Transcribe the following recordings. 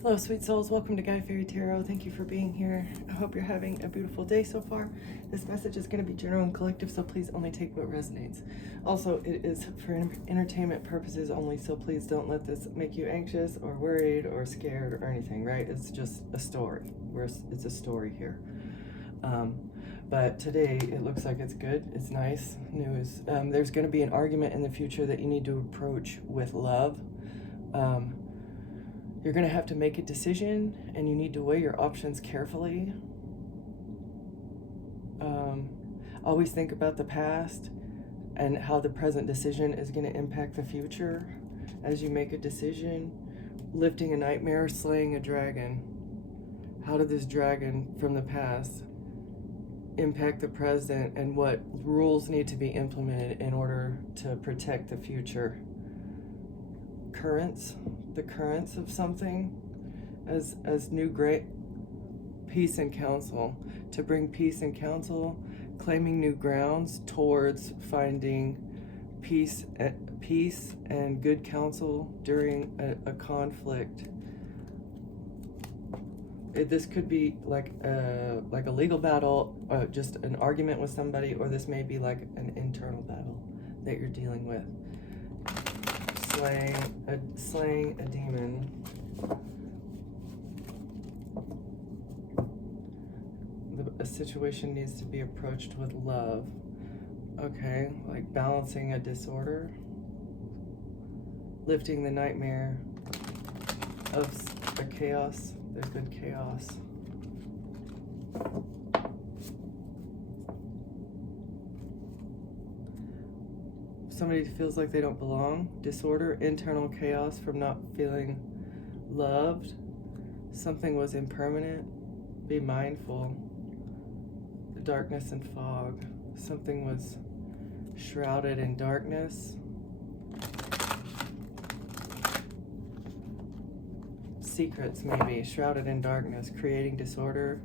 Hello, sweet souls. Welcome to Guy Fairy Tarot. Thank you for being here. I hope you're having a beautiful day so far. This message is going to be general and collective, so please only take what resonates. Also, it is for entertainment purposes only, so please don't let this make you anxious or worried or scared or anything, right? It's just a story. It's a story here. But today, it looks like it's good. It's nice news. There's going to be an argument in the future that you need to approach with love. You're going to have to make a decision, and you need to weigh your options carefully. Always think about the past and how the present decision is going to impact the future as you make a decision. Lifting a nightmare, slaying a dragon. How did this dragon from the past impact the present, and what rules need to be implemented in order to protect the future? The currents of something as new great peace and counsel, to bring peace and counsel, claiming new grounds towards finding peace and good counsel during a conflict. This could be like a legal battle, or just an argument with somebody, or this may be like an internal battle that you're dealing with. Slaying a demon. A situation needs to be approached with love. Okay, like balancing a disorder. Lifting the nightmare of a chaos. There's good chaos. Somebody feels like they don't belong. Disorder, internal chaos from not feeling loved. Something was impermanent. Be mindful. The darkness and fog. Something was shrouded in darkness. Secrets, maybe. Shrouded in darkness. Creating disorder.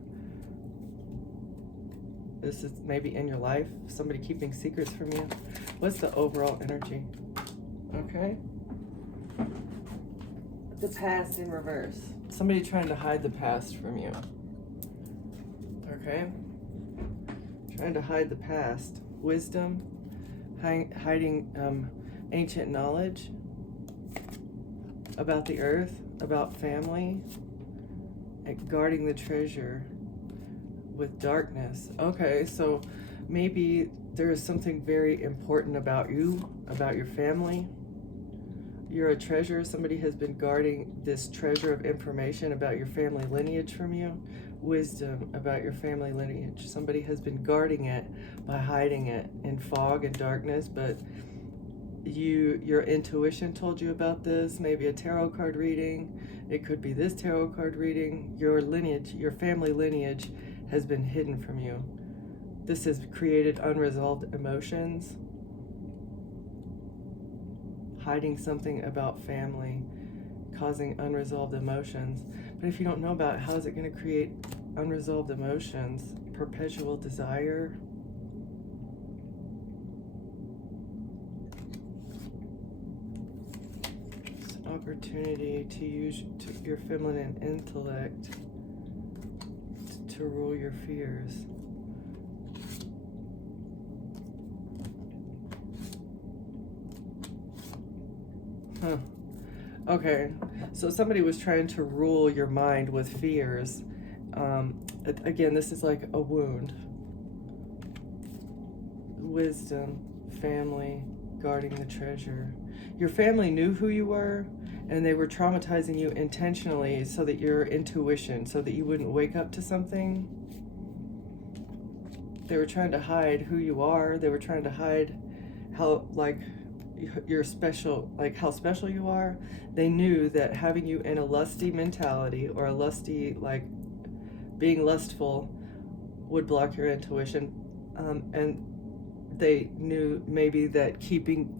This is maybe in your life. Somebody keeping secrets from you. What's the overall energy? Okay. The past in reverse. Somebody trying to hide the past from you. Okay. Trying to hide the past. Wisdom. Hiding ancient knowledge about the earth, about family. Guarding the treasure with darkness. Okay, so maybe there is something very important about you, about your family. You're a treasure. Somebody has been guarding this treasure of information about your family lineage from you. Wisdom about your family lineage. Somebody has been guarding it by hiding it in fog and darkness, but your intuition told you about this. Maybe a tarot card reading. It could be this tarot card reading. Your lineage, your family lineage has been hidden from you. This has created unresolved emotions. Hiding something about family, causing unresolved emotions. But if you don't know about it, how is it going to create unresolved emotions? Perpetual desire. It's an opportunity to use your feminine intellect to rule your fears. Okay, so somebody was trying to rule your mind with fears. Again, this is like a wound. Wisdom, family, guarding the treasure. Your family knew who you were, and they were traumatizing you intentionally so that your intuition, so that you wouldn't wake up to something. They were trying to hide who you are. They were trying to hide how, like, you're special, like how special you are. They knew that having you in a lusty mentality, or a lusty, like being lustful, would block your intuition. And they knew maybe that keeping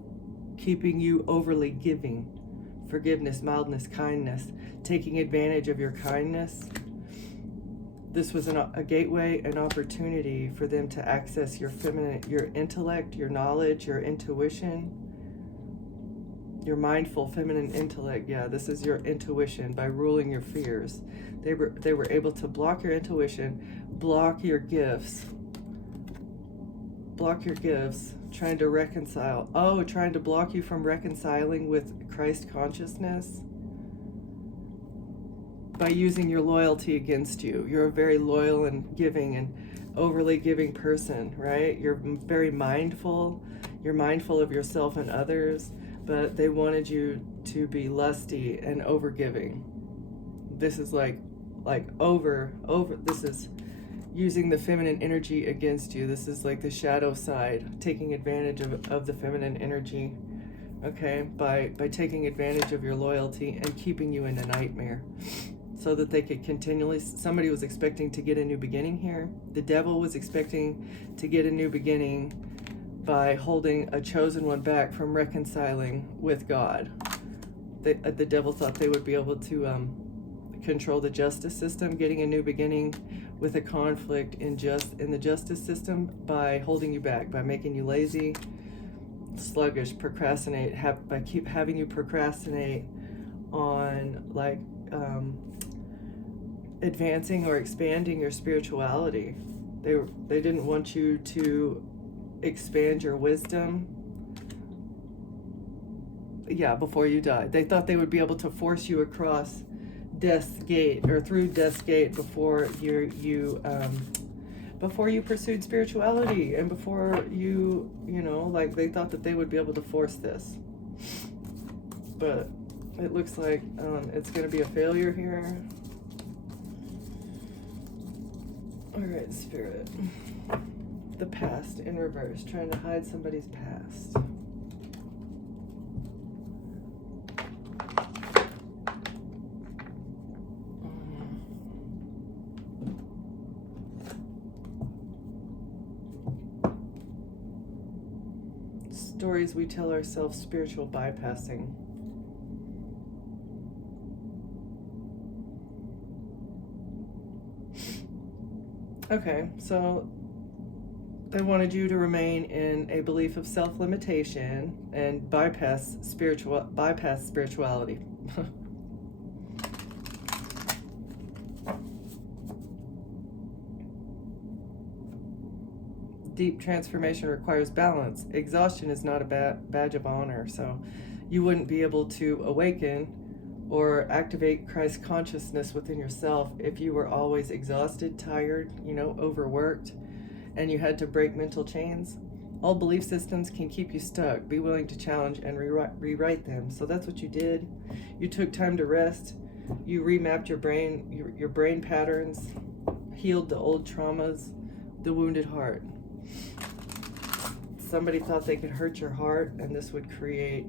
you overly giving, forgiveness, mildness, kindness, taking advantage of your kindness. This was a gateway, an opportunity for them to access your feminine, your intellect, your knowledge, your intuition, Your mindful feminine intellect, yeah, this is your intuition. By ruling your fears, they were able to block your intuition, block your gifts, trying to reconcile. Oh, trying to block you from reconciling with Christ consciousness by using your loyalty against you. You're a very loyal and giving and overly giving person, right? You're very mindful. You're mindful of yourself and others, but they wanted you to be lusty and overgiving. This is like over, this is using the feminine energy against you. This is like the shadow side, taking advantage of the feminine energy, okay, by taking advantage of your loyalty and keeping you in a nightmare so that they could continually, somebody was expecting to get a new beginning here. The devil was expecting to get a new beginning by holding a chosen one back from reconciling with God. The devil thought they would be able to control the justice system, getting a new beginning with a conflict in the justice system by holding you back, by making you lazy, sluggish, procrastinate, by keep having you procrastinate on like advancing or expanding your spirituality. They didn't want you to expand your wisdom, yeah, before you died. They thought they would be able to force you across Death's Gate, or through Death's Gate, before you pursued spirituality, and before you know, like, they thought that they would be able to force this. But it looks like it's going to be a failure here. All right, Spirit. The past in reverse, trying to hide somebody's past. Stories we tell ourselves, spiritual bypassing. Okay, so they wanted you to remain in a belief of self-limitation and bypass spirituality. Deep transformation requires balance. Exhaustion is not a badge of honor, so you wouldn't be able to awaken or activate Christ consciousness within yourself if you were always exhausted, tired, overworked, and you had to break mental chains. All belief systems can keep you stuck. Be willing to challenge and rewrite them. So that's what you did. You took time to rest. You remapped your brain, your brain patterns, healed the old traumas, the wounded heart. Somebody thought they could hurt your heart, and this would create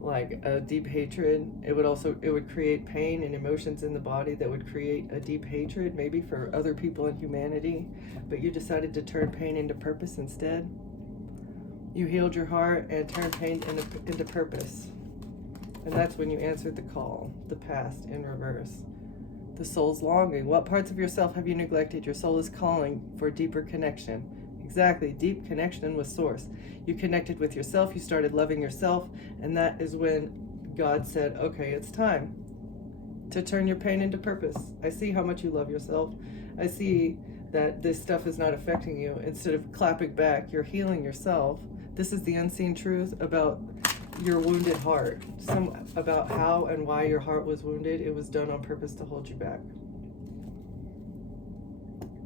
like a deep hatred. It would create pain and emotions in the body that would create a deep hatred, maybe for other people in humanity. But you decided to turn pain into purpose instead. You healed your heart and turned pain into purpose. And that's when you answered the call, the past in reverse. The soul's longing. What parts of yourself have you neglected? Your soul is calling for deeper connection. Exactly, deep connection with Source. You connected with yourself, you started loving yourself, and that is when God said, okay, it's time to turn your pain into purpose. I see how much you love yourself. I see that this stuff is not affecting you. Instead of clapping back, you're healing yourself. This is the unseen truth about your wounded heart. About how and why your heart was wounded. It was done on purpose to hold you back.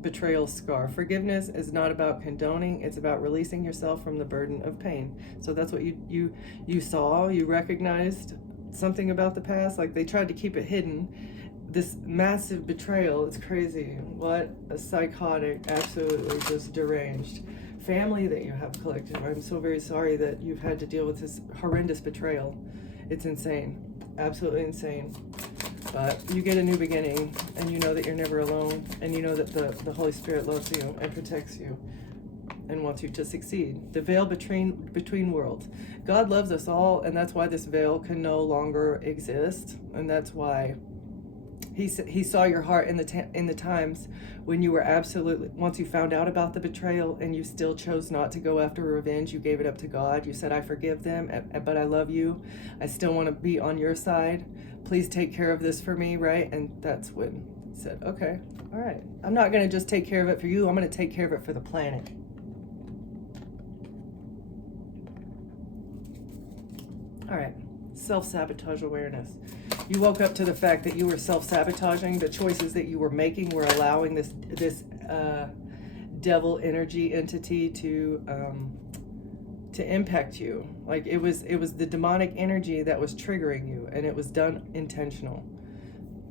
Betrayal scar. Forgiveness is not about condoning, it's about releasing yourself from the burden of pain. So that's what you saw. You recognized something about the past, like they tried to keep it hidden. This massive betrayal, it's crazy. What a psychotic, absolutely just deranged family that you have collected. I'm so very sorry that you've had to deal with this horrendous betrayal. It's insane, absolutely insane. But you get a new beginning, and you know that you're never alone, and you know that the Holy Spirit loves you and protects you and wants you to succeed. The veil between worlds. God loves us all, and that's why this veil can no longer exist, and that's why He saw your heart in the times when you were absolutely, once you found out about the betrayal and you still chose not to go after revenge, you gave it up to God. You said, I forgive them, but I love you. I still want to be on your side. Please take care of this for me, right? And that's when he said, okay, all right. I'm not going to just take care of it for you. I'm going to take care of it for the planet. All right. Self-sabotage awareness. You woke up to the fact that you were self-sabotaging. The choices that you were making were allowing this devil energy entity to impact you. Like it was the demonic energy that was triggering you, and it was done intentional.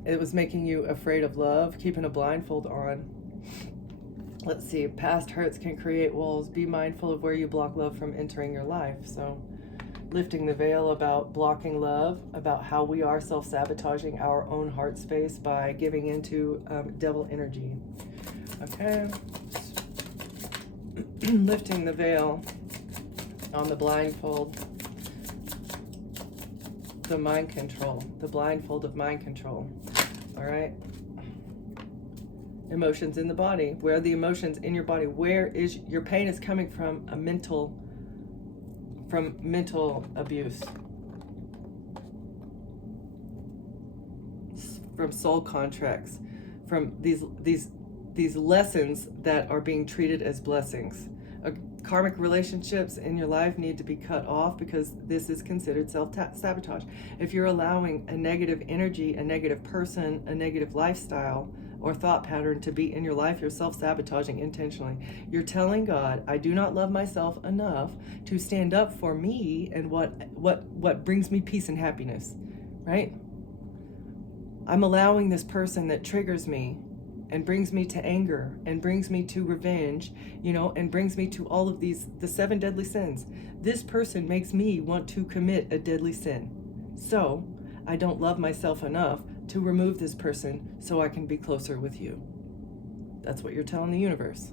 It was making you afraid of love, keeping a blindfold on. Let's see. Past hurts can create walls. Be mindful of where you block love from entering your life. So lifting the veil about blocking love, about how we are self-sabotaging our own heart space by giving into devil energy. Okay. Lifting the veil on the blindfold, the mind control, the blindfold of mind control. All right. Emotions in the body. Where are the emotions in your body? Where is your pain is coming from? From mental abuse, from soul contracts, from these lessons that are being treated as blessings. Karmic relationships in your life need to be cut off because this is considered self-sabotage. If you're allowing a negative energy, a negative person, a negative lifestyle or thought pattern to be in your life, you're self-sabotaging intentionally. You're telling God, I do not love myself enough to stand up for me and what brings me peace and happiness, right? I'm allowing this person that triggers me and brings me to anger and brings me to revenge, and brings me to all of the 7 deadly sins. This person makes me want to commit a deadly sin. So I don't love myself enough to remove this person so I can be closer with you. That's what you're telling the universe.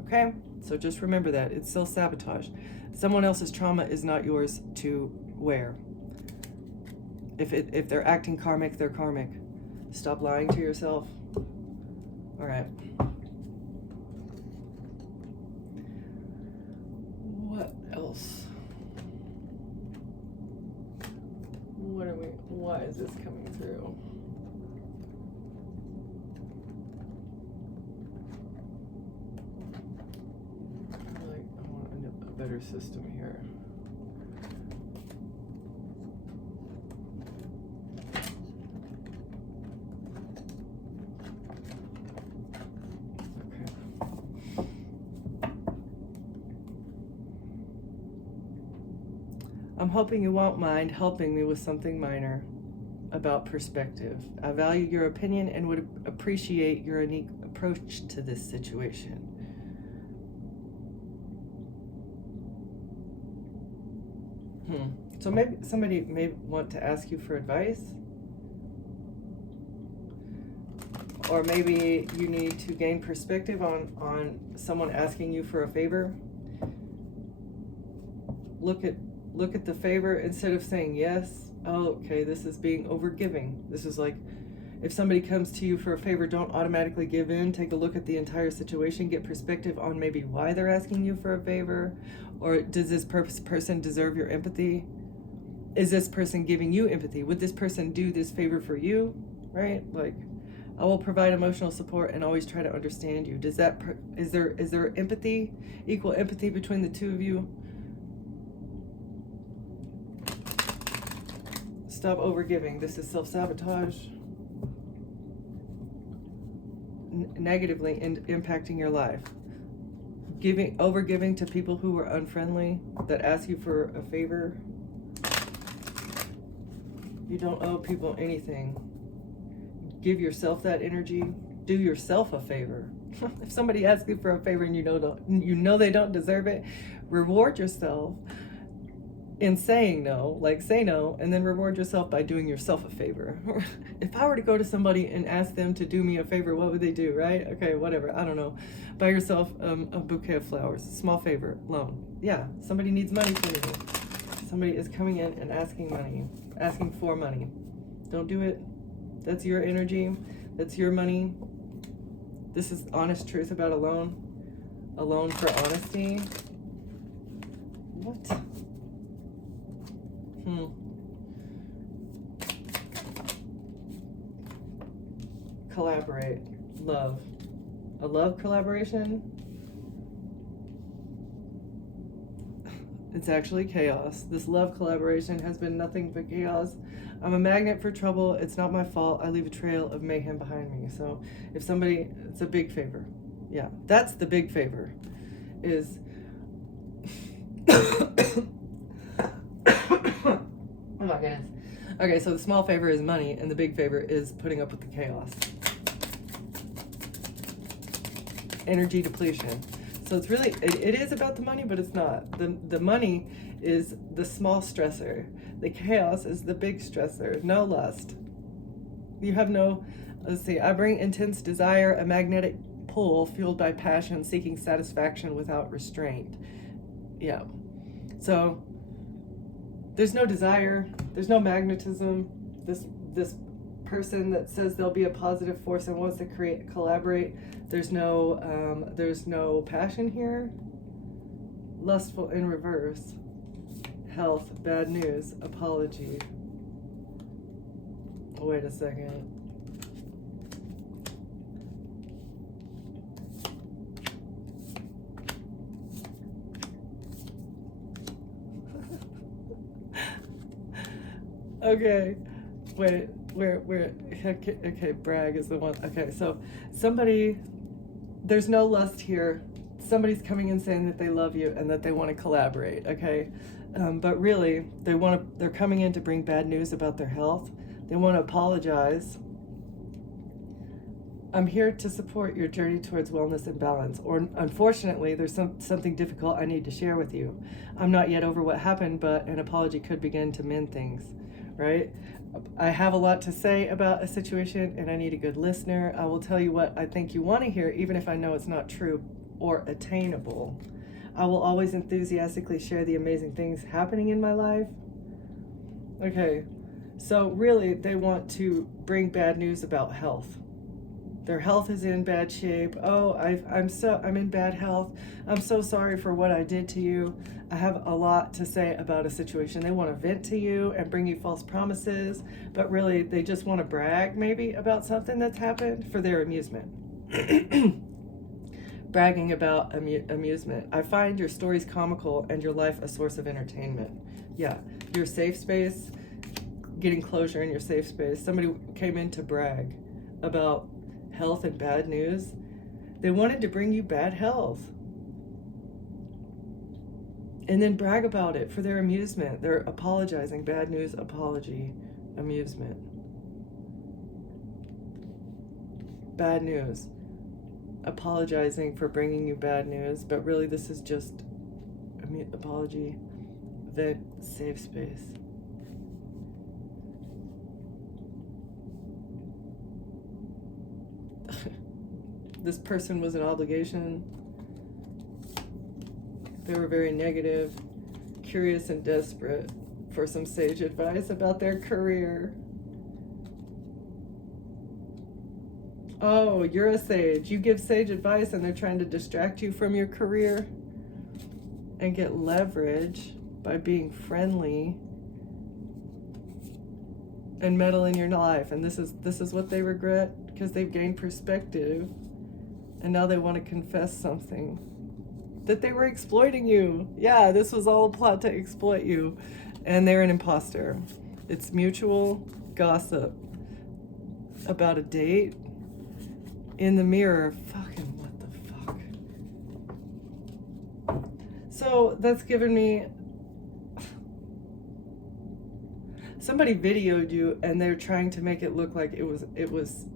Okay? So just remember that. It's self-sabotage. Someone else's trauma is not yours to wear. If they're acting karmic, they're karmic. Stop lying to yourself. All right. What else? Why is this coming through? I want a better system here. I'm hoping you won't mind helping me with something minor about perspective. I value your opinion and would appreciate your unique approach to this situation. So maybe somebody may want to ask you for advice. Or maybe you need to gain perspective on someone asking you for a favor. Look at the favor instead of saying yes. Oh, okay, this is being overgiving. This is like, if somebody comes to you for a favor, don't automatically give in. Take a look at the entire situation. Get perspective on maybe why they're asking you for a favor. Or does this person deserve your empathy? Is this person giving you empathy? Would this person do this favor for you? Right? Like, I will provide emotional support and always try to understand you. Is there empathy, equal empathy between the two of you? Stop overgiving. This is self-sabotage. Negatively impacting your life. Overgiving to people who are unfriendly, that ask you for a favor. You don't owe people anything. Give yourself that energy. Do yourself a favor. If somebody asks you for a favor and you know they don't deserve it, reward yourself in saying no. Like, say no, and then reward yourself by doing yourself a favor. If I were to go to somebody and ask them to do me a favor, what would they do, right? Okay, whatever, I don't know. Buy yourself a bouquet of flowers. Small favor, loan. Yeah, somebody needs money from you. Somebody is coming in and asking for money. Don't do it. That's your energy. That's your money. This is honest truth about a loan. A loan for honesty. What? Collaborate. Love. A love collaboration? It's actually chaos. This love collaboration has been nothing but chaos. I'm a magnet for trouble. It's not my fault. I leave a trail of mayhem behind me. So if somebody, it's a big favor. Yeah, that's the big favor. Is oh my goodness. Okay, so the small favor is money, and the big favor is putting up with the chaos. Energy depletion. So it's really, it is about the money, but it's not. The money is the small stressor. The chaos is the big stressor. No lust. You have no, let's see, I bring intense desire, a magnetic pull fueled by passion, seeking satisfaction without restraint. Yeah. So there's no desire, there's no magnetism. This person that says they'll be a positive force and wants to collaborate, there's no passion here. Lustful in reverse. Health, bad news, apology. Oh, wait a second. Okay, wait, where, okay, brag is the one. Okay, so somebody, there's no lust here. Somebody's coming in saying that they love you and that they want to collaborate, okay? But really, they're coming in to bring bad news about their health. They want to apologize. I'm here to support your journey towards wellness and balance. Or unfortunately, there's something difficult I need to share with you. I'm not yet over what happened, but an apology could begin to mend things, right? I have a lot to say about a situation and I need a good listener. I will tell you what I think you want to hear, even if I know it's not true or attainable. I will always enthusiastically share the amazing things happening in my life. Okay, so really they want to bring bad news about health. Their health is in bad shape. Oh, I'm in bad health. I'm so sorry for what I did to you. I have a lot to say about a situation. They want to vent to you and bring you false promises, but really they just want to brag maybe about something that's happened for their amusement. Bragging about amusement. I find your stories comical and your life a source of entertainment. Yeah, your safe space, getting closure in your safe space. Somebody came in to brag about health and bad news. They wanted to bring you bad health and then brag about it for their amusement. They're apologizing. Bad news, apology, amusement. Bad news, apologizing for bringing you bad news, but really this is just apology, vent, safe space. This person was an obligation. They were very negative, curious and desperate for some sage advice about their career. Oh, you're a sage. You give sage advice and they're trying to distract you from your career and get leverage by being friendly and meddle in your life. And this is what they regret because they've gained perspective. And now they want to confess something. That they were exploiting you. Yeah, this was all a plot to exploit you. And they're an imposter. It's mutual gossip about a date in the mirror. Fucking what the fuck? So that's given me... Somebody videoed you and they're trying to make it look like it was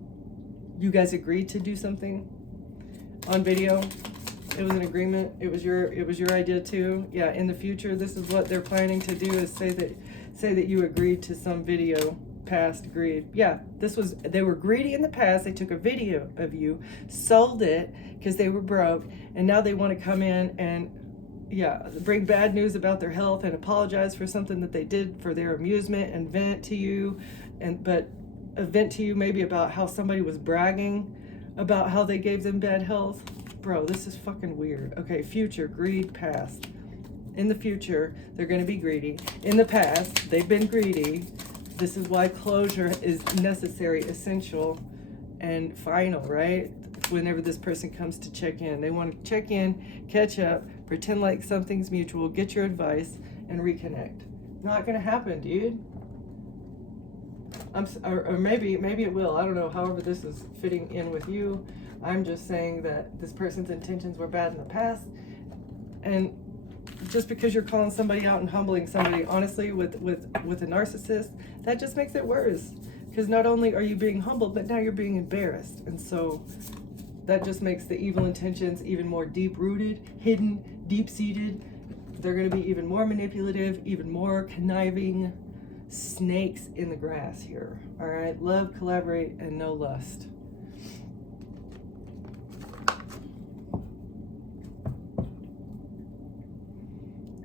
you guys agreed to do something on video. It was an agreement. It was your idea too. Yeah, in the future, this is what they're planning to do, is say that you agreed to some video, past agreed. Yeah, they were greedy in the past. They took a video of you, sold it because they were broke, and now they want to come in and bring bad news about their health and apologize for something that they did for their amusement and vent to you, but vent to you maybe about how somebody was bragging about how they gave them bad health. Bro, this is fucking weird. Okay, future, greed, past. In the future, they're going to be greedy. In the past, they've been greedy. This is why closure is necessary, essential, and final, right? Whenever this person comes to check in, they want to check in, catch up, pretend like something's mutual, get your advice, and reconnect. Not going to happen, dude. Or maybe it will. I don't know. However this is fitting in with you, I'm just saying that this person's intentions were bad in the past, and just because you're calling somebody out and humbling somebody, honestly, with a narcissist, that just makes it worse. Because not only are you being humbled, but now you're being embarrassed, and so that just makes the evil intentions even more deep-rooted, hidden, deep-seated. They're going to be even more manipulative, even more conniving. Snakes in the grass here. All right, love, collaborate, and no lust.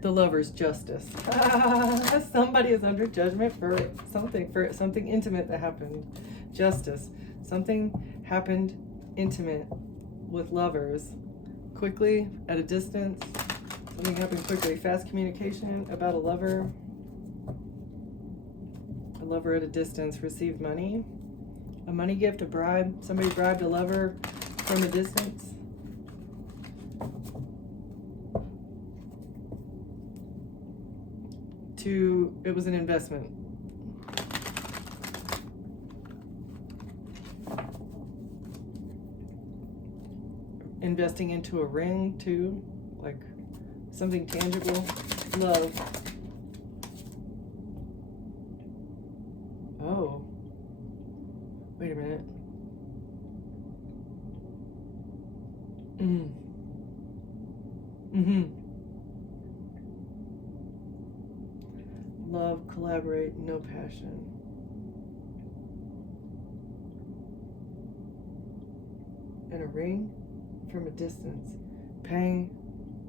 The Lover's justice. Somebody is under judgment for something intimate that happened. Justice. Something happened intimate with lovers. Quickly, at a distance. Something happened quickly. Fast communication about a lover. A lover at a distance received money. A money gift, a bribe. Somebody bribed a lover from a distance. It was an investment. Investing into a ring too, like something tangible. Love. Oh. Wait a minute. Love, collaborate, no passion. And a ring from a distance. Paying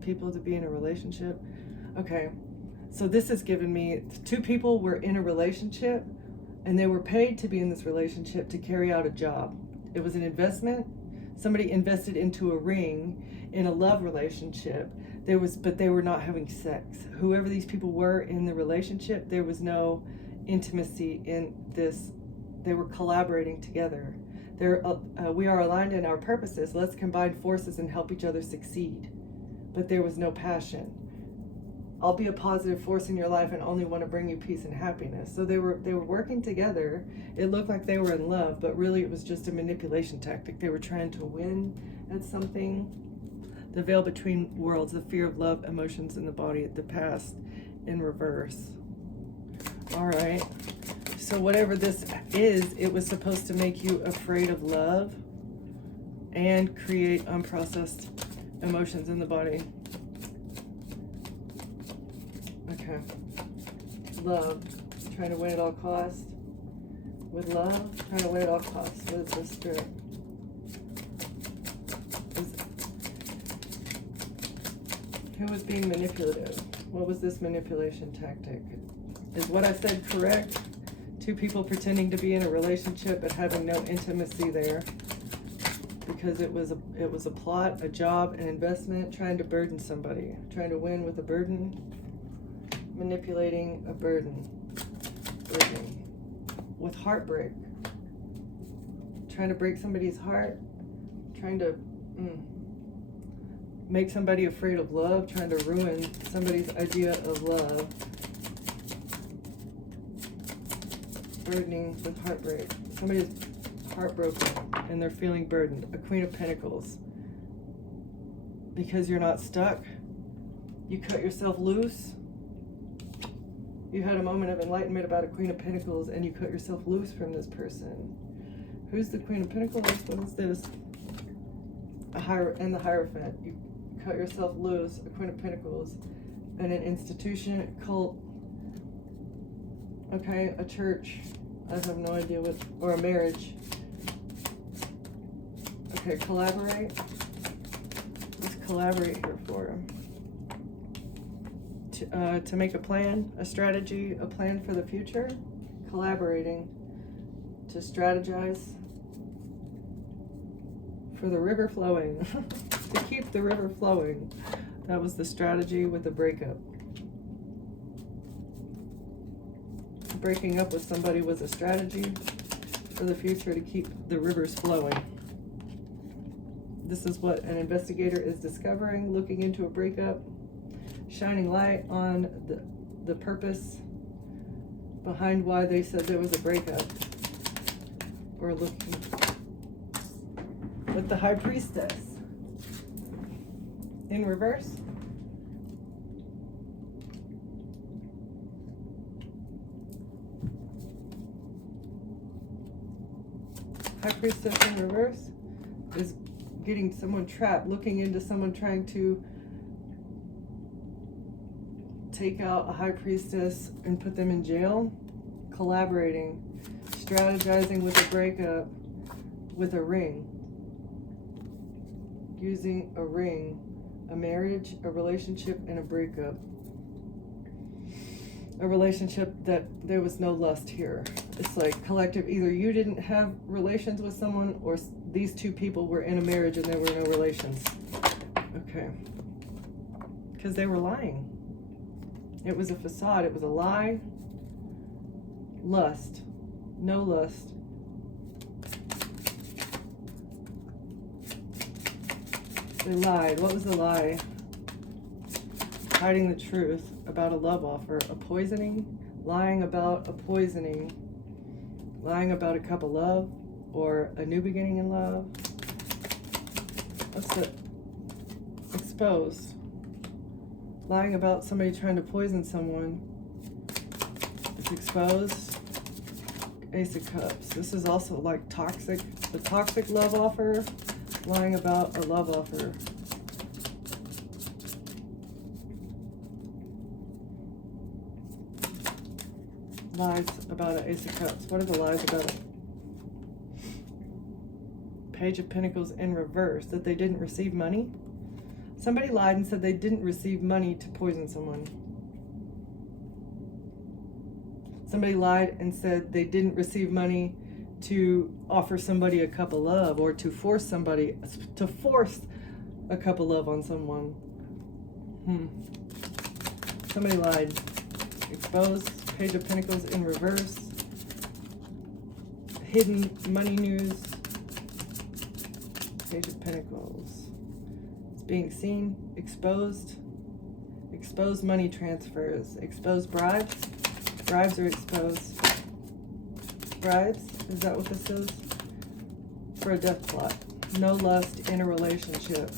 people to be in a relationship. Okay, so this has given me, two people were in a relationship and they were paid to be in this relationship to carry out a job. It was an investment. Somebody invested into a ring in a love relationship. But they were not having sex. Whoever these people were in the relationship, there was no intimacy in this. They were collaborating together. We are aligned in our purposes. Let's combine forces and help each other succeed. But there was no passion. I'll be a positive force in your life and only want to bring you peace and happiness. So they were working together. It looked like they were in love, but really it was just a manipulation tactic. They were trying to win at something. The veil between worlds, the fear of love, emotions in the body, the past in reverse. All right. So whatever this is, it was supposed to make you afraid of love and create unprocessed emotions in the body. Okay. Love. Trying to win at all costs. With love, trying to win at all costs. What is this spirit? Who was being manipulative? What was this manipulation tactic? Is what I said correct? Two people pretending to be in a relationship but having no intimacy there because it was a plot, a job, an investment, trying to burden somebody, trying to win with a burden, manipulating a burden with heartbreak, trying to break somebody's heart, trying to make somebody afraid of love, trying to ruin somebody's idea of love. Burdening with heartbreak. Somebody's heartbroken and they're feeling burdened. A Queen of Pentacles. Because you're not stuck. You cut yourself loose. You had a moment of enlightenment about a Queen of Pentacles and you cut yourself loose from this person. Who's the Queen of Pentacles? What is this? The Hierophant. You cut yourself loose, a Queen of Pentacles, and an institution, cult, okay, a church, I have no idea what, or a marriage. Okay, collaborate. Let's collaborate here for him. To make a plan, a strategy, a plan for the future. Collaborating to strategize for the river flowing, to keep the river flowing. That was the strategy with the breakup. Breaking up with somebody was a strategy for the future to keep the rivers flowing. This is what an investigator is discovering, looking into a breakup, shining light on the purpose behind why they said there was a breakup. Or looking with the High Priestess in reverse. High Priestess in reverse is getting someone trapped, looking into someone trying to take out a High Priestess and put them in jail, collaborating, strategizing with a breakup with a ring, using a ring, a marriage, a relationship, and a breakup. A relationship that there was no lust here. It's like collective, either you didn't have relations with someone or these two people were in a marriage and there were no relations. Okay. Because they were lying. It was a facade. It was a lie. Lust. No lust. They lied. What was the lie? Hiding the truth about a love offer. A poisoning. Lying about a poisoning. Lying about a cup of love. Or a new beginning in love. What's it? Exposed. Lying about somebody trying to poison someone. It's exposed. Ace of Cups. This is also like toxic. The toxic love offer. Lying about a love offer. Lies about an Ace of Cups. What are the lies about it? Page of Pentacles in reverse. That they didn't receive money. Somebody lied and said they didn't receive money to poison someone. Somebody lied and said they didn't receive money to offer somebody a cup of love, or to force somebody, to force a cup of love on someone. Somebody lied. Exposed. Page of Pentacles in reverse. Hidden money news. Page of Pentacles. It's being seen. Exposed. Exposed money transfers. Exposed bribes. Bribes are exposed. Bribes? Is that what this is? For a death plot. No lust in a relationship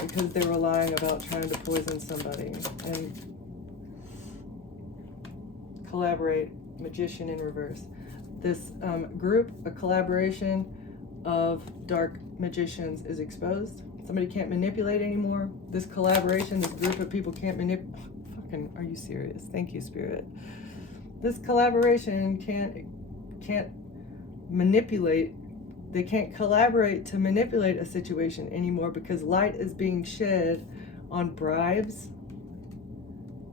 because they were lying about trying to poison somebody. And collaborate. Magician in reverse. This group, a collaboration of dark magicians, is exposed. Somebody can't manipulate anymore. This collaboration, this group of people can't manipulate. Fucking, are you serious? Thank you, Spirit. This collaboration can't manipulate. They can't collaborate to manipulate a situation anymore because light is being shed on bribes,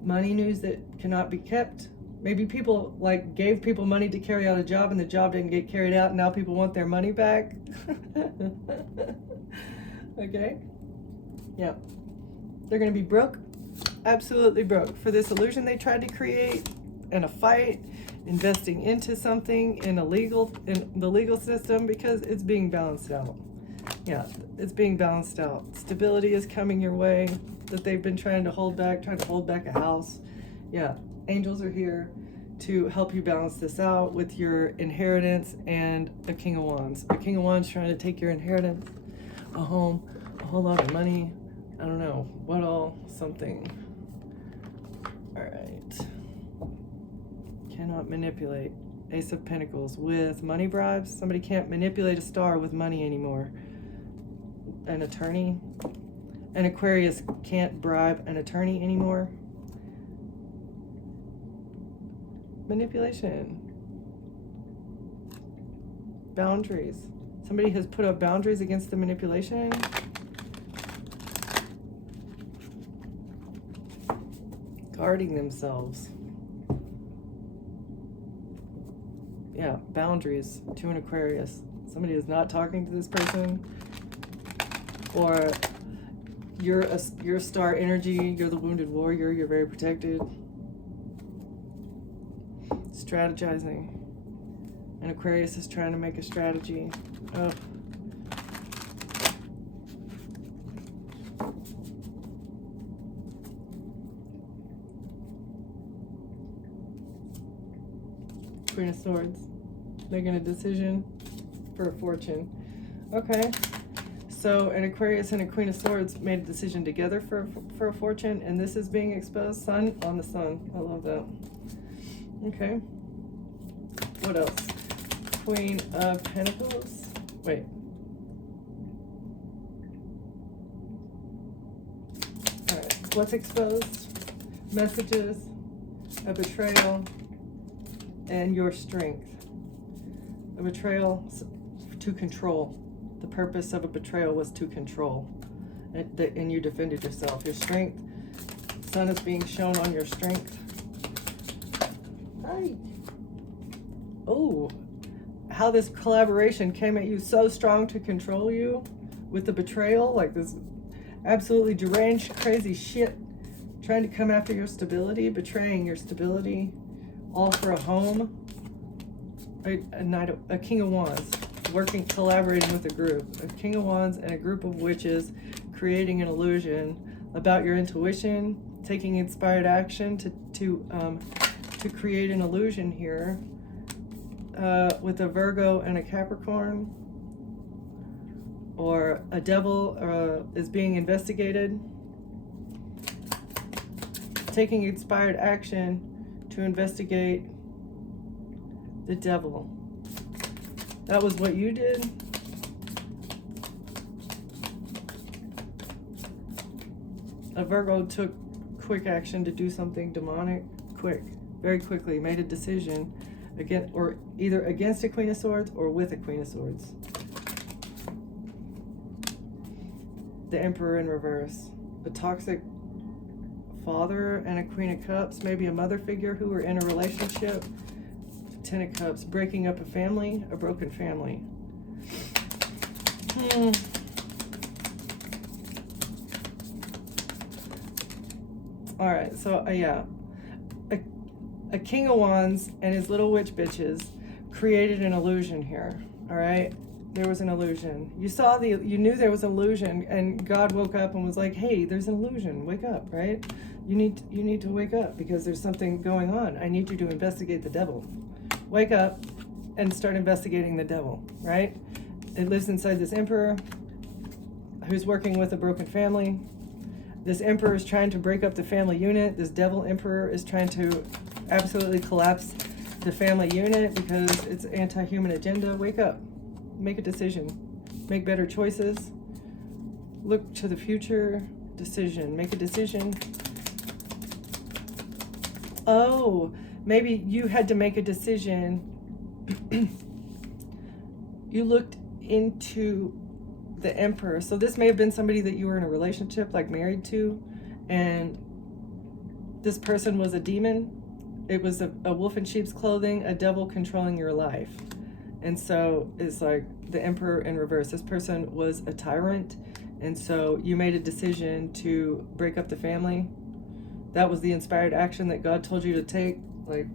money news that cannot be kept. Maybe people like gave people money to carry out a job and the job didn't get carried out and now people want their money back. Okay? Yeah. They're going to be broke. Absolutely broke for this illusion they tried to create in a fight, investing into something in the legal system, because it's being balanced out. Yeah, it's being balanced out. Stability is coming your way that they've been trying to hold back a house. Yeah, angels are here to help you balance this out with your inheritance and a King of Wands. A King of Wands trying to take your inheritance, a home, a whole lot of money. I don't know what all, something. All right. Cannot manipulate. Ace of Pentacles with money bribes. Somebody can't manipulate a star with money anymore. An attorney. An Aquarius can't bribe an attorney anymore. Manipulation. Boundaries. Somebody has put up boundaries against the manipulation. Guarding themselves. Yeah, boundaries to an Aquarius. Somebody is not talking to this person, or you're star energy, you're the wounded warrior, you're very protected. Strategizing. And Aquarius is trying to make a strategy. Oh. Queen of Swords. Making a decision for a fortune. Okay. So an Aquarius and a Queen of Swords made a decision together for a fortune, and this is being exposed. Sun on the sun. I love that. Okay. What else? Queen of Pentacles. Wait. Alright. What's exposed? Messages, a betrayal, and your strength. A betrayal to control. The purpose of a betrayal was to control. And you defended yourself. Your strength. Sun is being shown on your strength. Hi. Oh, how this collaboration came at you so strong to control you with the betrayal, like this absolutely deranged, crazy shit trying to come after your stability, betraying your stability, all for a home. A King of Wands, collaborating with a group. A King of Wands and a group of witches creating an illusion about your intuition, taking inspired action to create an illusion here. With a Virgo and a Capricorn, or a devil is being investigated, taking inspired action to investigate the devil. That was what you did. A Virgo took quick action to do something demonic, very quickly, made a decision again, or either against a Queen of Swords or with a Queen of Swords. The Emperor in reverse. A toxic father and a Queen of Cups, maybe a mother figure who were in a relationship. Ten of Cups, breaking up a family, a broken family. All right, so yeah. A King of Wands and his little witch bitches created an illusion here. All right, there was an illusion. You knew there was an illusion, and God woke up and was like, "Hey, there's an illusion. Wake up, right? You need to wake up because there's something going on. I need you to investigate the devil. Wake up and start investigating the devil, right? It lives inside this Emperor who's working with a broken family. This Emperor is trying to break up the family unit. This devil Emperor is trying to absolutely collapse the family unit because it's anti-human agenda. Wake up. Make a decision. Make better choices. Look to the future. Decision. Make a decision. Oh, maybe you had to make a decision. You looked into the Emperor. So this may have been somebody that you were in a relationship, like married to, and this person was a demon. It was a wolf in sheep's clothing, a devil controlling your life. And so it's like the Emperor in reverse. This person was a tyrant, and so you made a decision to break up the family. That was the inspired action that God told you to take, like,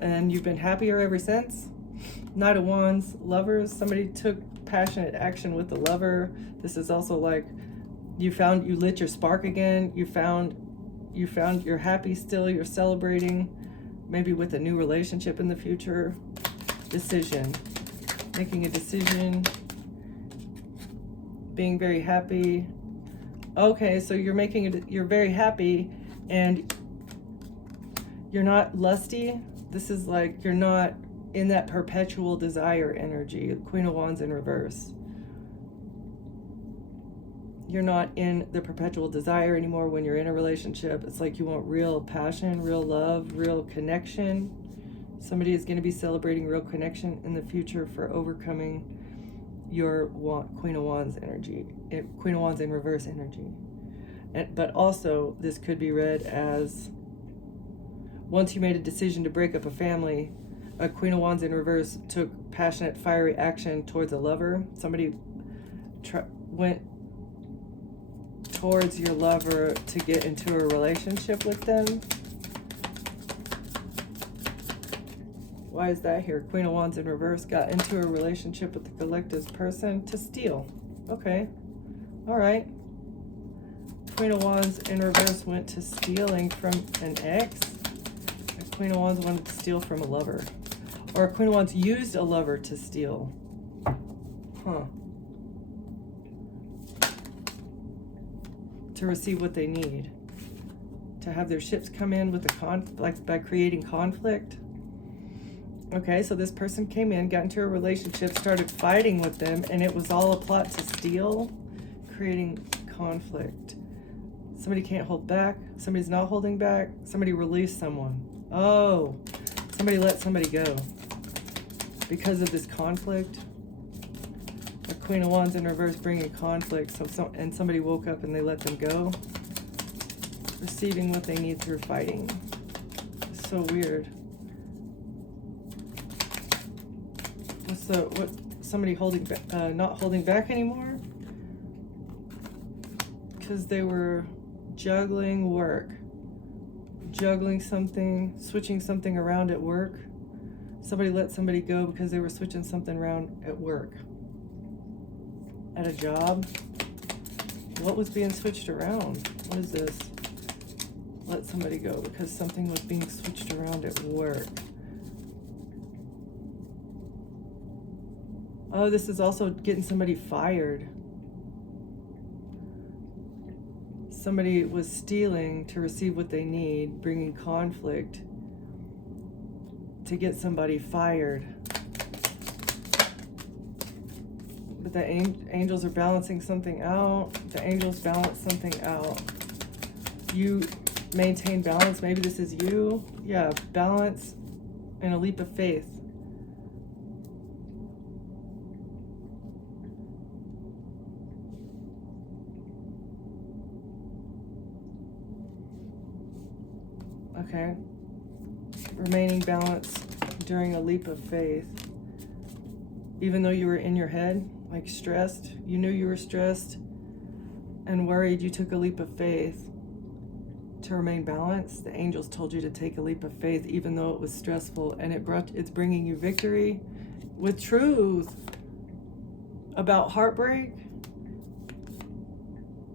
and you've been happier ever since. Knight of Wands, lovers. Somebody took passionate action with the lover. This is also like you lit your spark again. You found you're happy still. You're celebrating, maybe with a new relationship in the future. Decision, making a decision, being very happy. Okay, so you're very happy, and you're not lusty. This is like you're not in that perpetual desire energy. Queen of Wands in reverse. You're not in the perpetual desire anymore when you're in a relationship. It's like you want real passion, real love, real connection. Somebody is going to be celebrating real connection in the future for overcoming your Queen of Wands energy, Queen of Wands in reverse energy. But also, this could be read as once you made a decision to break up a family, A Queen of Wands in reverse took passionate, fiery action towards a lover. Somebody went towards your lover to get into a relationship with them. Why is that here? Queen of Wands in reverse got into a relationship with the collective's person to steal. Okay. All right. Queen of Wands in reverse went to stealing from an ex. A Queen of Wands wanted to steal from a lover. Or a Queen of Wands used a lover to steal. Huh. To receive what they need. To have their ships come in with like by creating conflict. Okay, so this person came in, got into a relationship, started fighting with them, and it was all a plot to steal, creating conflict. Somebody can't hold back. Somebody's not holding back. Somebody released someone. Oh, somebody let somebody go because of this conflict. A Queen of Wands in reverse bringing conflict, and somebody woke up and they let them go, receiving what they need through fighting. So weird. What somebody holding not holding back anymore because they were juggling work, juggling something, switching something around at work. Somebody let somebody go because they were switching something around at work, at a job. What was being switched around? What is this? Let somebody go because something was being switched around at work. Oh, this is also getting somebody fired. Somebody was stealing to receive what they need, bringing conflict to get somebody fired. But the angels are balancing something out. The angels balance something out. You maintain balance. Maybe this is you. Yeah, balance and a leap of faith. Okay. Remaining balanced during a leap of faith. Even though you were in your head, like stressed, you knew you were stressed and worried, you took a leap of faith to remain balanced. The angels told you to take a leap of faith even though it was stressful, and it's bringing you victory with truth about heartbreak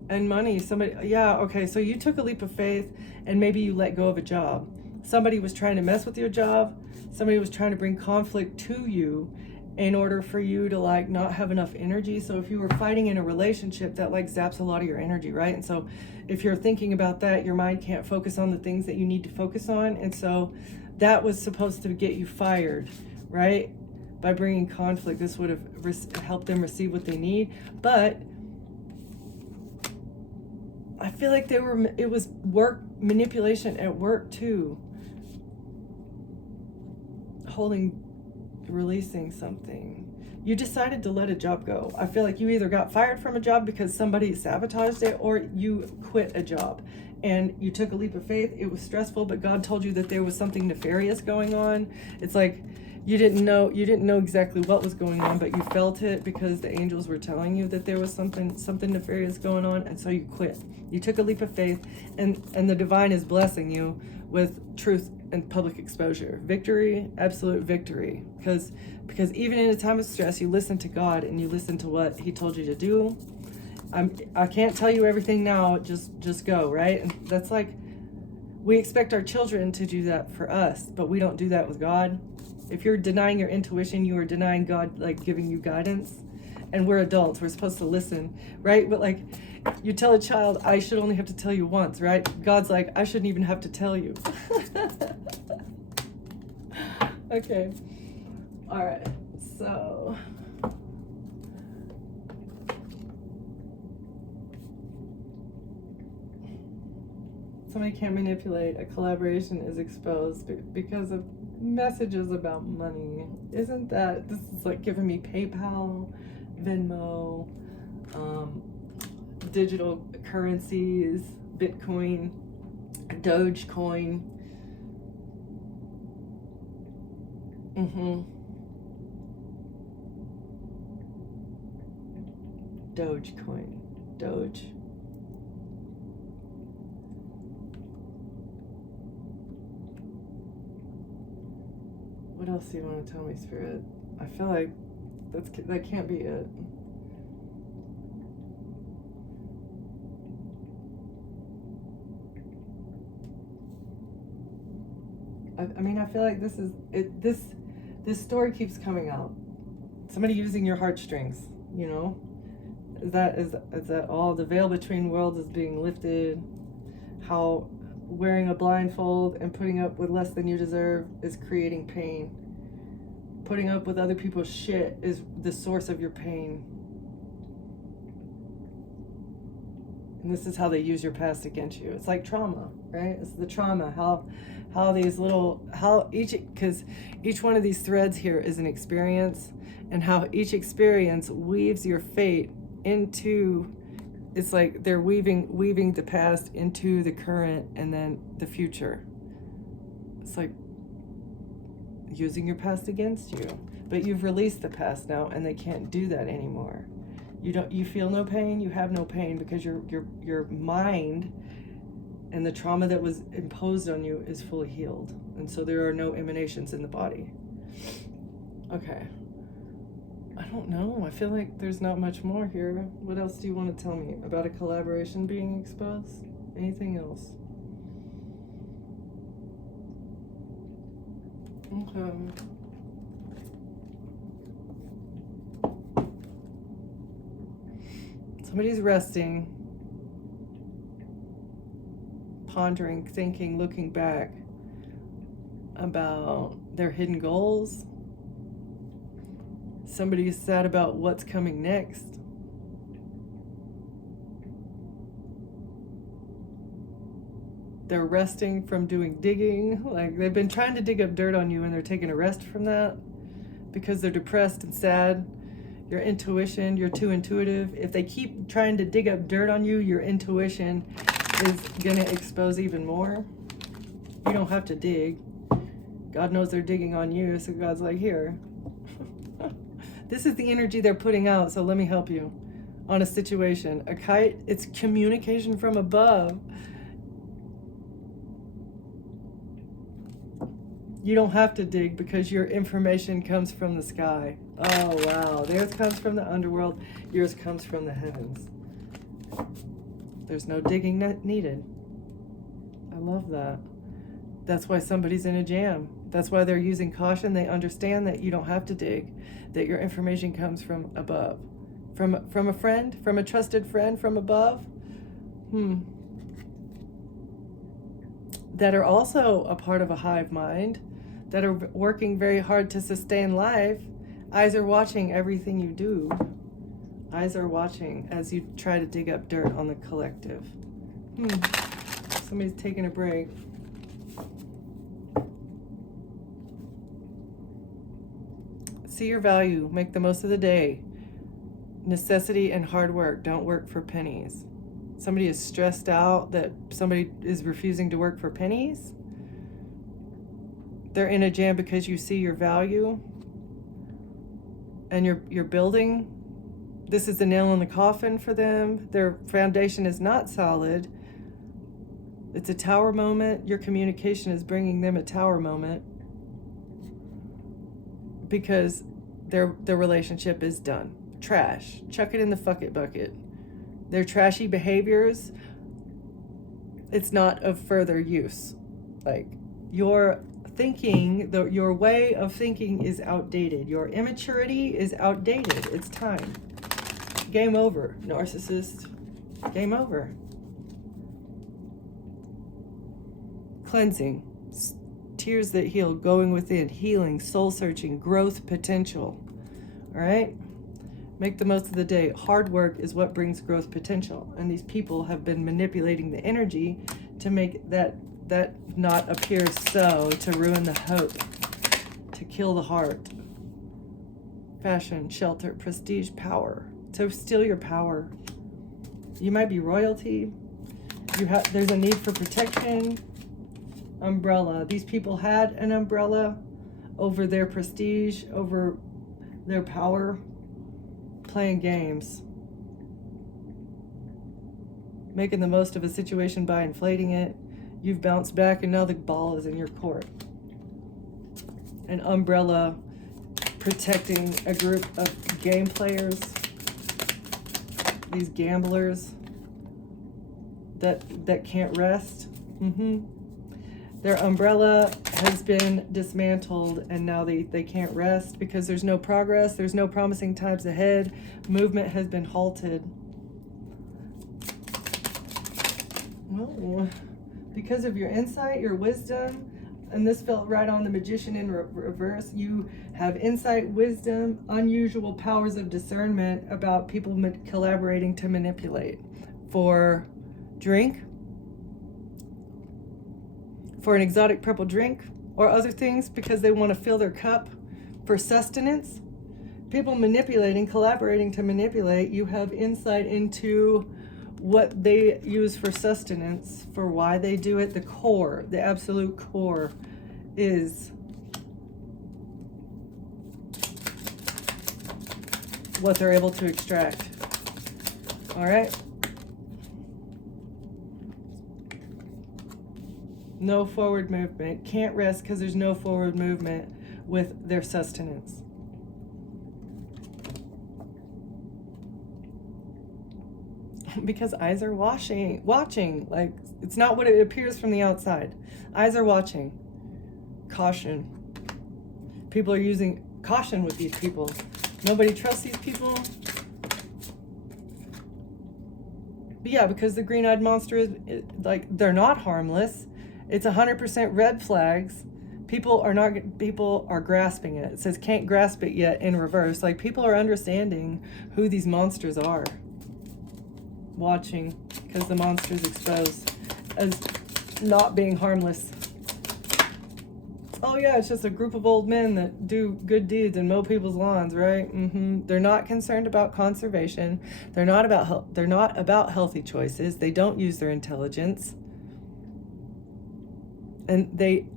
and money. Okay, so you took a leap of faith and maybe you let go of a job. Somebody was trying to mess with your job. Somebody was trying to bring conflict to you in order for you to like not have enough energy. So if you were fighting in a relationship, that like zaps a lot of your energy, right? And so if you're thinking about that, your mind can't focus on the things that you need to focus on. And so that was supposed to get you fired, right? By bringing conflict, this would have helped them receive what they need. But I feel like it was work manipulation at work too. Releasing something. You decided to let a job go. I feel like you either got fired from a job because somebody sabotaged it, or you quit a job and you took a leap of faith. It was stressful, but God told you that there was something nefarious going on. It's like you didn't know exactly what was going on, but you felt it because the angels were telling you that there was something nefarious going on, and so you quit. You took a leap of faith, and the divine is blessing you with truth and public exposure. Victory, absolute victory. Because even in a time of stress, you listen to God and you listen to what He told you to do. I can't tell you everything now, just go, right? And that's like, we expect our children to do that for us, but we don't do that with God. If you're denying your intuition, you are denying God, like, giving you guidance. And we're adults, we're supposed to listen, right? But like, you tell a child, I should only have to tell you once, right? God's like, I shouldn't even have to tell you. Okay. All right. So somebody can't manipulate. A collaboration is exposed because of messages about money. Isn't that, this is like giving me PayPal, Venmo, digital currencies, Bitcoin, Dogecoin. Mm-hmm. Dogecoin. Doge. What else do you want to tell me, Spirit? I feel like that can't be it. I mean, I feel like this is it. This story keeps coming out. Somebody using your heartstrings. You know, is that all? The veil between worlds is being lifted. How wearing a blindfold and putting up with less than you deserve is creating pain. Putting up with other people's shit is the source of your pain. And this is how they use your past against you. It's like trauma, right? It's the trauma. Because each one of these threads here is an experience, and how each experience weaves your fate into. It's like they're weaving the past into the current and then the future. It's like using your past against you, but you've released the past now, and they can't do that anymore. You feel no pain. You have no pain because your mind and the trauma that was imposed on you is fully healed, and so there are no emanations in the body. Okay. I don't know. I feel like there's not much more here. What else do you want to tell me about a collaboration being exposed? Anything else? Okay. Somebody's resting, pondering, thinking, looking back about their hidden goals. Somebody is sad about what's coming next. They're resting from doing digging. Like they've been trying to dig up dirt on you, and they're taking a rest from that because they're depressed and sad. Your intuition, you're too intuitive. If they keep trying to dig up dirt on you, your intuition is going to expose even more. You don't have to dig. God knows they're digging on you, so God's like, here. This is the energy they're putting out, so let me help you on a situation. A kite, it's communication from above. You don't have to dig because your information comes from the sky. Oh, wow. Theirs comes from the underworld. Yours comes from the heavens. There's no digging needed. I love that. That's why somebody's in a jam. That's why they're using caution. They understand that you don't have to dig, that your information comes from above. From a friend, from a trusted friend from above. That are also a part of a hive mind, that are working very hard to sustain life. Eyes are watching everything you do. Eyes are watching as you try to dig up dirt on the collective. Somebody's taking a break. See your value. Make the most of the day. Necessity and hard work. Don't work for pennies. Somebody is stressed out that somebody is refusing to work for pennies. They're in a jam because you see your value and you're building. This is the nail in the coffin for them. Their foundation is not solid. It's a tower moment. Your communication is bringing them a tower moment because their relationship is done. Trash. Chuck it in the fuck it bucket. Their trashy behaviors, it's not of further use. Like, your thinking, your way of thinking is outdated. Your immaturity is outdated. It's time. Game over, narcissist. Game over. Cleansing. Tears that heal, going within, healing, soul searching, growth potential. All right? Make the most of the day. Hard work is what brings growth potential. And these people have been manipulating the energy to make that not appear so, to ruin the hope, to kill the heart. Fashion, shelter, prestige, power. To steal your power. You might be royalty. There's a need for protection. Umbrella. These people had an umbrella. over their prestige, over their power, playing games, making the most of a situation by inflating it. You've bounced back and now the ball is in your court. An umbrella protecting a group of game players, these gamblers that can't rest. Their umbrella has been dismantled and now they can't rest because there's no progress, there's no promising times ahead, movement has been halted. Well, because of your insight, your wisdom, and this felt right on the Magician in reverse, you have insight, wisdom, unusual powers of discernment about people collaborating to manipulate for drink, for an exotic purple drink, or other things because they want to fill their cup, for sustenance. People manipulating, collaborating to manipulate. You have insight into what they use for sustenance, for why they do it. The core, the absolute core is what they're able to extract. All right? No forward movement. Can't rest because there's no forward movement with their sustenance. Because eyes are watching. Like, it's not what it appears from the outside. Eyes are watching. Caution. People are using caution with these people. Nobody trusts these people. But yeah, because the green-eyed monster is, like, they're not harmless. It's 100% red flags. People are grasping it. It says can't grasp it yet in reverse. Like, people are understanding who these monsters are. Watching, because the monster is exposed as not being harmless. Oh yeah, it's just a group of old men that do good deeds and mow people's lawns, right? They're not concerned about conservation. They're not about healthy choices. They don't use their intelligence. And they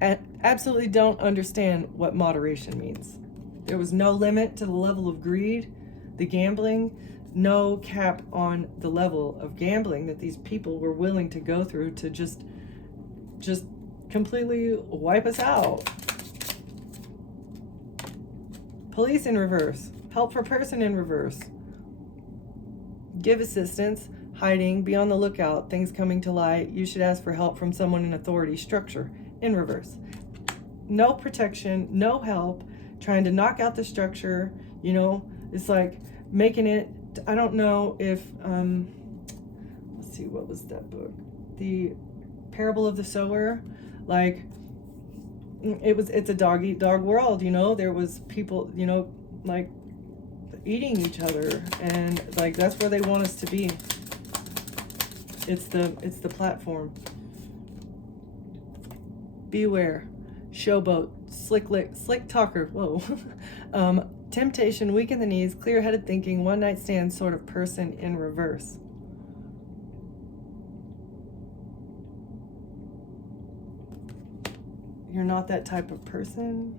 absolutely don't understand what moderation means. There was no limit to the level of greed, the gambling, no cap on the level of gambling that these people were willing to go through to just completely wipe us out. Police in reverse. Help for person in reverse. Give assistance. Hiding. Be on the lookout. Things coming to light. You should ask for help from someone in authority. Structure in reverse. No protection. No help. Trying to knock out the structure. You know, it's like making it. I don't know if let's see, what was that book? The Parable of the Sower. Like, it's a dog eat dog world, you know. There was people, you know, like eating each other, and like that's where they want us to be. It's the platform. Beware. Showboat. Slick talker. Whoa. Temptation, weak in the knees, clear-headed thinking, one-night stand sort of person in reverse. You're not that type of person.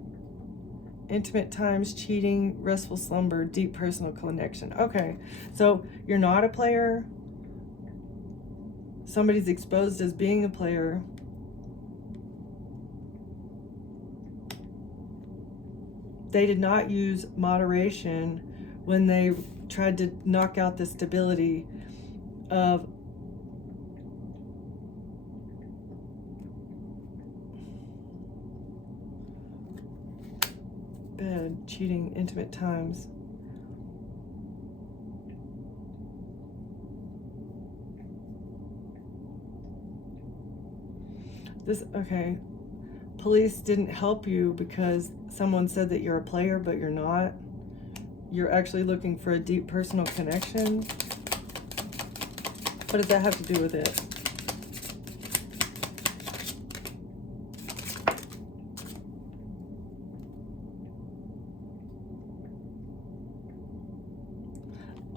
Intimate times, cheating, restful slumber, deep personal connection. Okay, so you're not a player. Somebody's exposed as being a player. They did not use moderation when they tried to knock out the stability of bed, cheating, intimate times. Okay. Police didn't help you because someone said that you're a player, but you're not. You're actually looking for a deep personal connection. What does that have to do with it?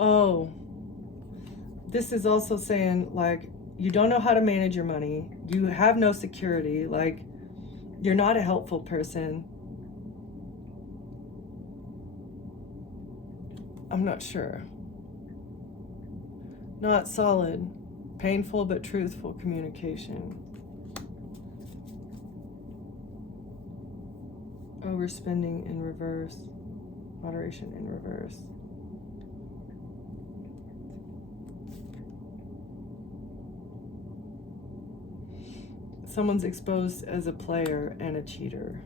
Oh, this is also saying, like, you don't know how to manage your money. You have no security. Like, you're not a helpful person. I'm not sure. Not solid. Painful but truthful communication. Overspending in reverse. Moderation in reverse. Someone's exposed as a player and a cheater.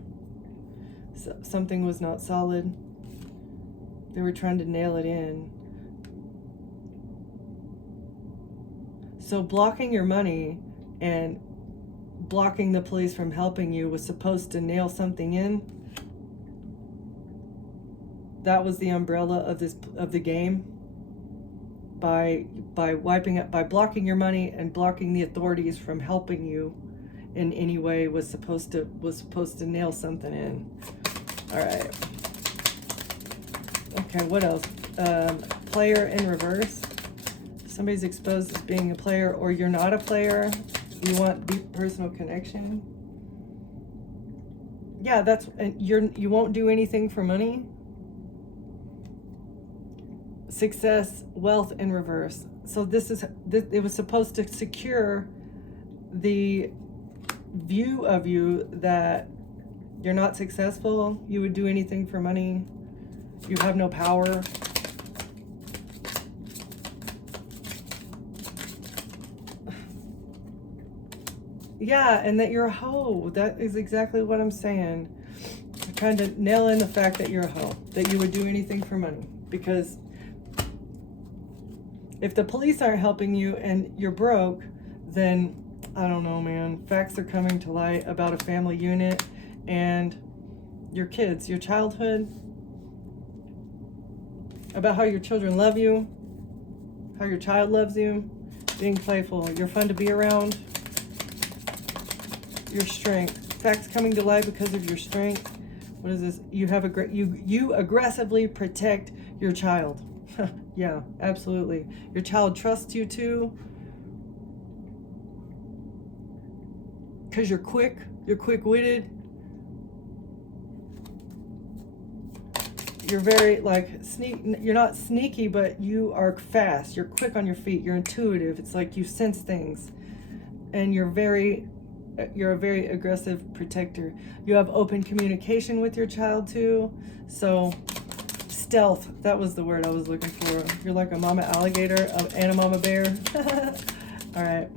So something was not solid. They were trying to nail it in. So blocking your money and blocking the police from helping you was supposed to nail something in. That was the umbrella of the game. By blocking your money and blocking the authorities from helping you in any way was supposed to nail something in. All right. Okay, what else? Player in reverse. Somebody's exposed as being a player, or you're not a player. You want deep personal connection. Yeah, you won't do anything for money. Success, wealth in reverse. So it was supposed to secure the view of you that you're not successful, you would do anything for money, you have no power. Yeah, and that you're a hoe. That is exactly what I'm saying. I'm trying to nail in the fact that you're a hoe, that you would do anything for money. Because if the police aren't helping you and you're broke, then I don't know, man. Facts are coming to light about a family unit and your kids, your childhood, about how your children love you, how your child loves you, being playful, you're fun to be around, your strength. Facts coming to light because of your strength. What is this? You aggressively protect your child. Yeah, absolutely. Your child trusts you too. Because you're quick-witted. You're very you're not sneaky, but you are fast. You're quick on your feet. You're intuitive. It's like you sense things. And you're a very aggressive protector. You have open communication with your child too. So stealth, that was the word I was looking for. You're like a mama alligator and a mama bear. All right.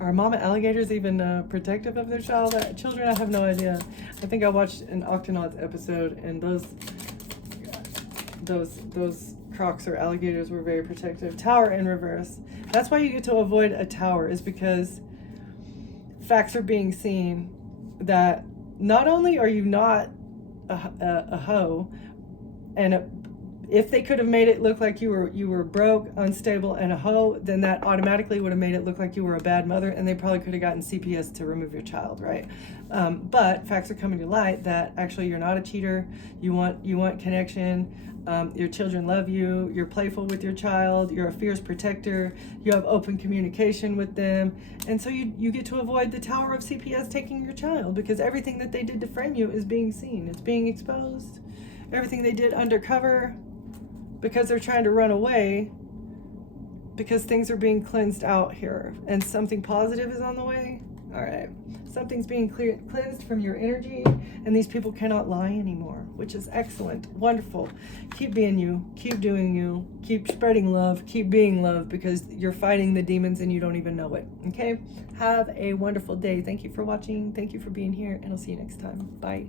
Are mama alligators even protective of their children? I have no idea. I think I watched an Octonauts episode, and those crocs or alligators were very protective. Tower in reverse. That's why you get to avoid a tower, is because facts are being seen that not only are you not a hoe, and if they could have made it look like you were broke, unstable, and a hoe, then that automatically would have made it look like you were a bad mother, and they probably could have gotten CPS to remove your child, right? But facts are coming to light that actually you're not a cheater. You want connection. Your children love you. You're playful with your child. You're a fierce protector. You have open communication with them, and so you get to avoid the tower of CPS taking your child, because everything that they did to frame you is being seen. It's being exposed. Everything they did undercover, because they're trying to run away, because things are being cleansed out here, and something positive is on the way. All right, something's being cleansed from your energy, and these people cannot lie anymore, which is excellent. Wonderful. Keep being you, keep doing you, keep spreading love, keep being love, because you're fighting the demons and you don't even know it. Okay, have a wonderful day. Thank you for watching. Thank you for being here, and I'll see you next time. Bye.